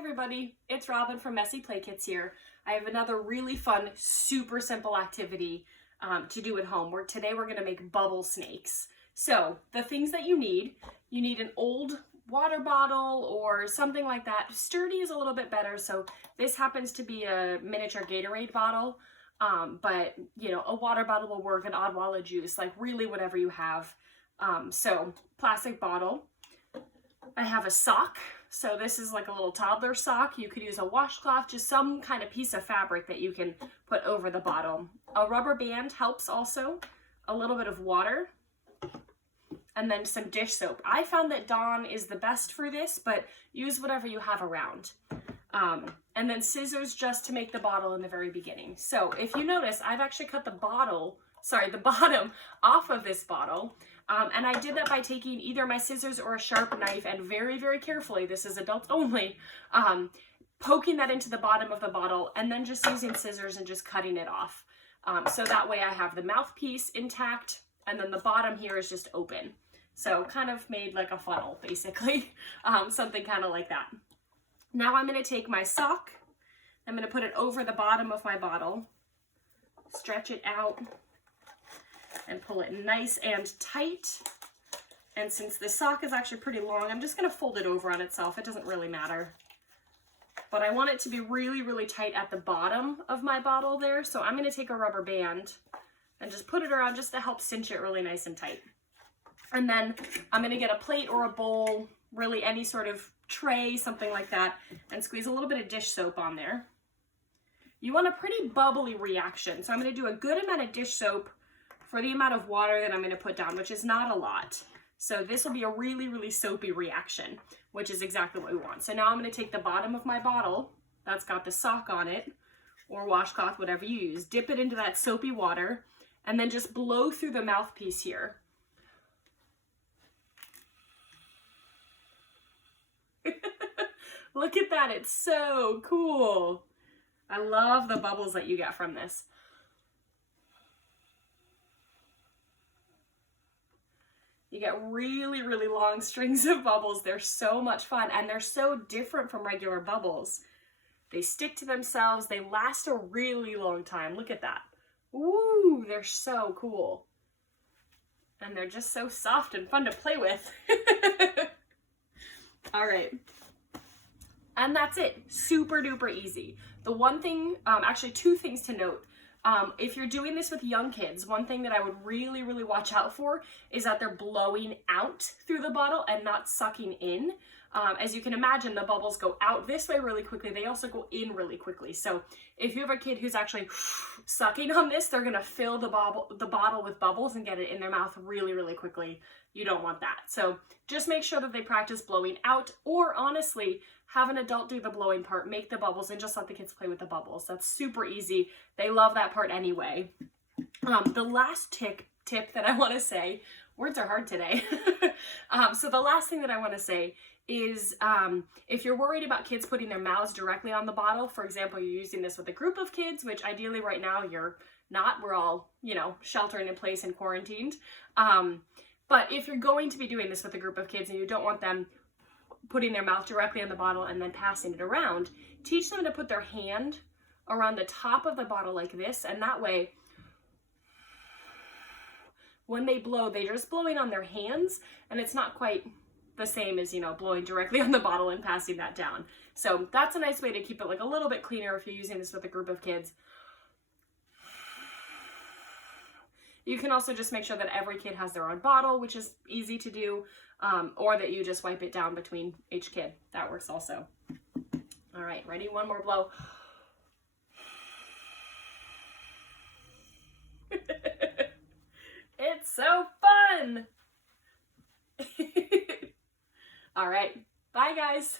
everybody, it's Robin from Messy Play Kits here. I have another really fun, super simple activity to do at home. Today we're going to make bubble snakes. So the things that you need an old water bottle or something like that. Sturdy is a little bit better, so this happens to be a miniature Gatorade bottle, but you know, a water bottle will work, an odd wall of juice, like really whatever you have. So plastic bottle. I have a sock. So this is like a little toddler sock. You could use a washcloth, just some kind of piece of fabric that you can put over the bottle. A rubber band helps also. A little bit of water. And then some dish soap. I found that Dawn is the best for this, but use whatever you have around. And then scissors just to make the bottle in the very beginning. So if you notice, I've actually cut the bottom off of this bottle. And I did that by taking either my scissors or a sharp knife and very, very carefully, this is adults only, poking that into the bottom of the bottle and then just using scissors and just cutting it off. So that way I have the mouthpiece intact and then the bottom here is just open. So kind of made like a funnel, basically, something kind of like that. Now I'm going to take my sock, I'm going to put it over the bottom of my bottle, stretch it out, and pull it nice and tight. And since the sock is actually pretty long, I'm just going to fold it over on itself. It doesn't really matter. But I want it to be really, really tight at the bottom of my bottle there. So I'm going to take a rubber band and just put it around just to help cinch it really nice and tight. And then I'm going to get a plate or a bowl, really any sort of tray, something like that, and squeeze a little bit of dish soap on there. You want a pretty bubbly reaction. So I'm going to do a good amount of dish soap for the amount of water that I'm going to put down, which is not a lot. So this will be a really, really soapy reaction, which is exactly what we want. So now I'm going to take the bottom of my bottle that's got the sock on it, or washcloth, whatever you use, dip it into that soapy water, and then just blow through the mouthpiece here. Look at that, it's so cool. I love the bubbles that you get from this. You get really, really long strings of bubbles. They're so much fun and they're so different from regular bubbles. They stick to themselves. They last a really long time. Look at that. Ooh, they're so cool. And they're just so soft and fun to play with. All right. And that's it. Super duper easy. The one thing, actually two things to note. If you're doing this with young kids, one thing that I would really, really watch out for is that they're blowing out through the bottle and not sucking in. As you can imagine, the bubbles go out this way really quickly. They also go in really quickly. So if you have a kid who's actually sucking on this, they're going to fill the bottle with bubbles and get it in their mouth really, really quickly. You don't want that. So just make sure that they practice blowing out, or honestly, have an adult do the blowing part, make the bubbles, and just let the kids play with the bubbles. That's super easy. They love that part anyway. The last tip that I want to say, words are hard today. So the last thing that I want to say is if you're worried about kids putting their mouths directly on the bottle, for example, you're using this with a group of kids, which ideally right now you're not, we're all, you know, sheltering in place and quarantined. But if you're going to be doing this with a group of kids and you don't want them putting their mouth directly on the bottle and then passing it around, teach them to put their hand around the top of the bottle like this, and that way when they blow, they're just blowing on their hands, and it's not quite the same as, you know, blowing directly on the bottle and passing that down. So that's a nice way to keep it like a little bit cleaner if you're using this with a group of kids. You can also just make sure that every kid has their own bottle, which is easy to do, or that you just wipe it down between each kid. That works also. All right, ready? One more blow. It's so fun. All right, bye guys.